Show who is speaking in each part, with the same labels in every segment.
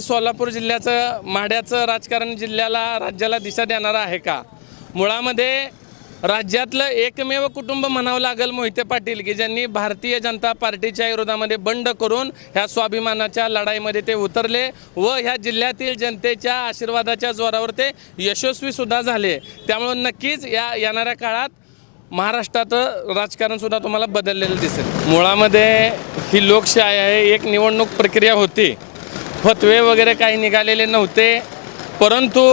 Speaker 1: सोलापूर जिल्ह्याचं माढ्याचं राजकारण जिल्ह्याला राज्याला दिशा देणारं आहे का? मुळामध्ये राज्यातलं एकमेव कुटुंब म्हणावं लागेल मोहिते पाटील की ज्यांनी भारतीय जनता पार्टीच्या विरोधामध्ये बंड करून ह्या स्वाभिमानाच्या लढाईमध्ये ते उतरले व ह्या जिल्ह्यातील जनतेच्या आशीर्वादाच्या जोरावर ते यशस्वीसुद्धा झाले. त्यामुळं नक्कीच या येणाऱ्या काळात महाराष्ट्रात राजकारणसुद्धा तुम्हाला बदललेलं दिसेल. मुळामध्ये ही लोकशाही आहे एक निवडणूक प्रक्रिया होती. फतवे वगैरे काही निघालेले नव्हते. परंतु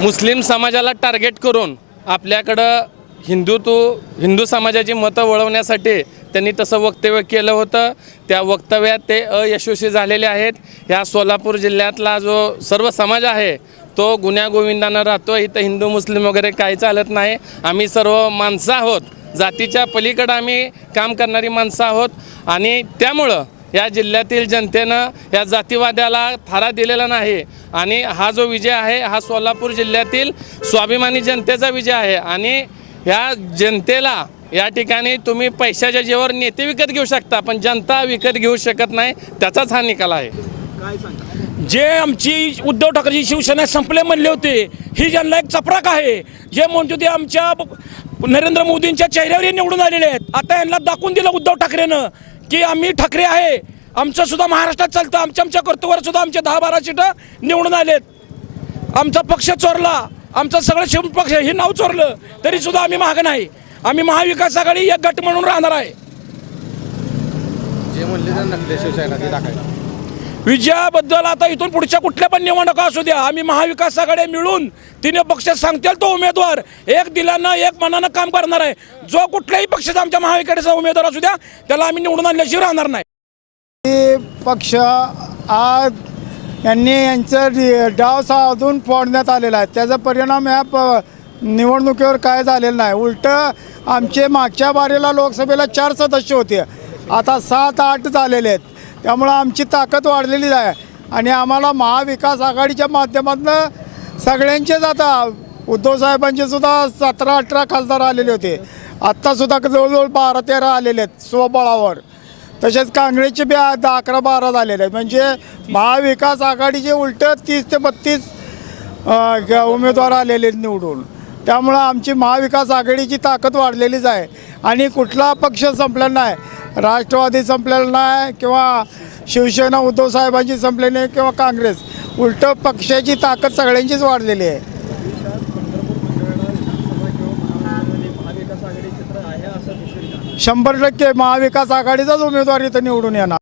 Speaker 1: मुस्लिम समाजाला टार्गेट करून आपल्याकडं हिंदुत्व हिंदू समाजाची मतं वळवण्यासाठी त्यांनी तसं वक्तव्य केलं होतं. त्या वक्तव्यात ते अयशस्वी झालेले आहेत. ह्या सोलापूर जिल्ह्यातला जो सर्व समाज आहे तो गुन्ह्यागोविंदानं राहतो इथं हिंदू मुस्लिम वगैरे काही चालत नाही. आम्ही सर्व माणसं आहोत. जातीच्या पलीकडं आम्ही काम करणारी माणसं आहोत. आणि त्यामुळं या जिल्ह्यातील जनतेनं या जातीवाद्याला थारा दिलेला नाही. आणि हा जो विजय आहे हा सोलापूर जिल्ह्यातील स्वाभिमानी जनतेचा विजय आहे. आणि ह्या जनतेला या ठिकाणी तुम्ही पैशाच्या जेवर नेते विकत घेऊ शकता पण जनता विकत घेऊ शकत नाही त्याचाच हा निकाल आहे.
Speaker 2: जे आमची उद्धव ठाकरेची शिवसेना संपले म्हणले होते ही ज्यांना एक चपराक आहे. जे म्हणत होते आमच्या नरेंद्र मोदींच्या चेहऱ्यावर निवडून आलेले आहेत. आता यांना दाखवून दिलं उद्धव ठाकरेनं. की आम्ही ठाकरे आहे. आमचं सुद्धा महाराष्ट्रात चालतं. आमच्या आमच्या कर्तव्यावर सुद्धा आमचे दहा बारा सीटं निवडून आलेत. आमचा पक्ष चोरला. आमचं सगळं शिव पक्ष हे नाव चोरलं. तरी सुद्धा आम्ही महाग नाही. आम्ही महाविकास आघाडी एक गट म्हणून राहणार आहे.
Speaker 3: जे म्हणले
Speaker 2: विजयाबद्दल आता इथून पुढच्या कुठल्या पण निवडणुका असू द्या आम्ही महाविकास आघाडी मिळून तिने पक्ष सांगतील तो उमेदवार. एक दिलानं एक मनानं काम करणार आहे. जो कुठल्याही पक्षाचा आमच्या महाविकासाचा उमेदवार असू द्या त्याला आम्ही निवडून आणल्याशिवाय राहणार नाही.
Speaker 4: पक्ष आज यांनी यांचं डाव साधून फोडण्यात आलेला आहे. त्याचा परिणाम या प निवडणुकीवर काय झालेला नाही. उलटं आमचे मागच्या बारीला लोकसभेला चार सदस्य होते. आता सात आठ झालेले आहेत. त्यामुळं आमची ताकद वाढलेली आहे. आणि आम्हाला महाविकास आघाडीच्या माध्यमातून सगळ्यांचेच आता उद्धवसाहेबांचे सुद्धा सतरा अठरा खासदार आलेले होते. आत्तासुद्धा जवळजवळ बारा तेरा आलेले आहेत स्वबळावर. तसेच काँग्रेसचे बी आ- दहा अकरा बारा झालेले आहेत. म्हणजे महाविकास आघाडीचे उलट तीस ते बत्तीस उमेदवार आलेले आहेत निवडून. त्यामुळं आमची महाविकास आघाडीची ताकद वाढलेलीच आहे. आणि कुठला पक्ष संपलेला नाही. राष्ट्रवादी संपलेला नाही किंवा शिवसेना उद्धव साहेबांची संपलेली नाही किंवा काँग्रेस. उलट पक्षाची ताकद सगळ्यांचीच वाढलेली आहे. शंभर टक्के महाविकास आघाडीचाच उमेदवार इथं निवडून येणार.